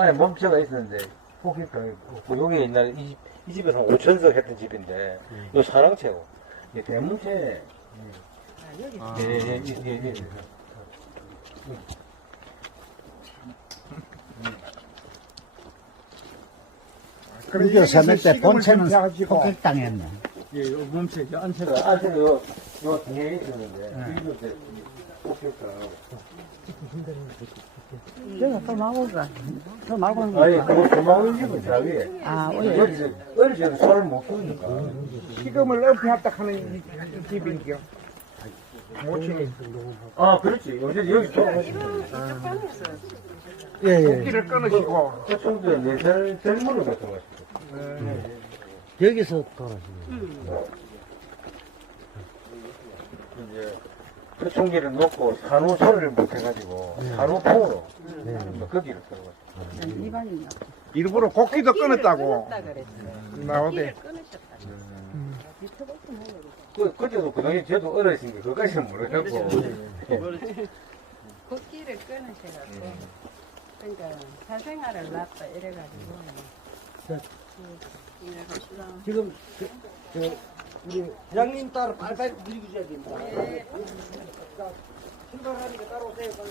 안에 몸체가 있었는데. 포기가 있고 여기 옛날에 이, 집- 이 집에서 한 5천석 했던 집인데 요 사랑채고. 이 대문채. 아, 여기 아. 예, 예, 예, 예, 예. 그게 세밀 때 본체는 폭격당했네. 예, 요 몸체 저 안채가 제가 안채가 요, 요 뒤에 있었는데 이거 이제 포기가 여기가 또 나오는 아니 거. 그거 조망을 집은 자 위에 아, 오예. 여기 이제 어릴 적에 손을 못 쓰니까 시금을 엎해합다 하는 이- 이 집인겨. 모친이 아 그렇지 요새 여기 또 예, 예. 토끼를 끊으시고 그 정도에 네살 젊은이 같은 거 여기서 돌아가시네. 이제 표충기를 놓고 산후 소리를 못 해가지고 산후풍으로 뭐 거기를 들어갔어. 이반이나. 일부러 곡기도 끊었다고. 나오대. 끊으셨다. 그 그때도 그 당시 저도 어렸으니까 그까지는 모르겠고 걷기를 끊으셔갖고. 그러니까 사생활을 놨다 이래가지고. 네, 갑시다. 지금, 저, 저, 우리 부장님 따로 빨리빨리 드리고 줘야 됩니다. 네. 자, 출발하니까 따로 오세요. 빨리.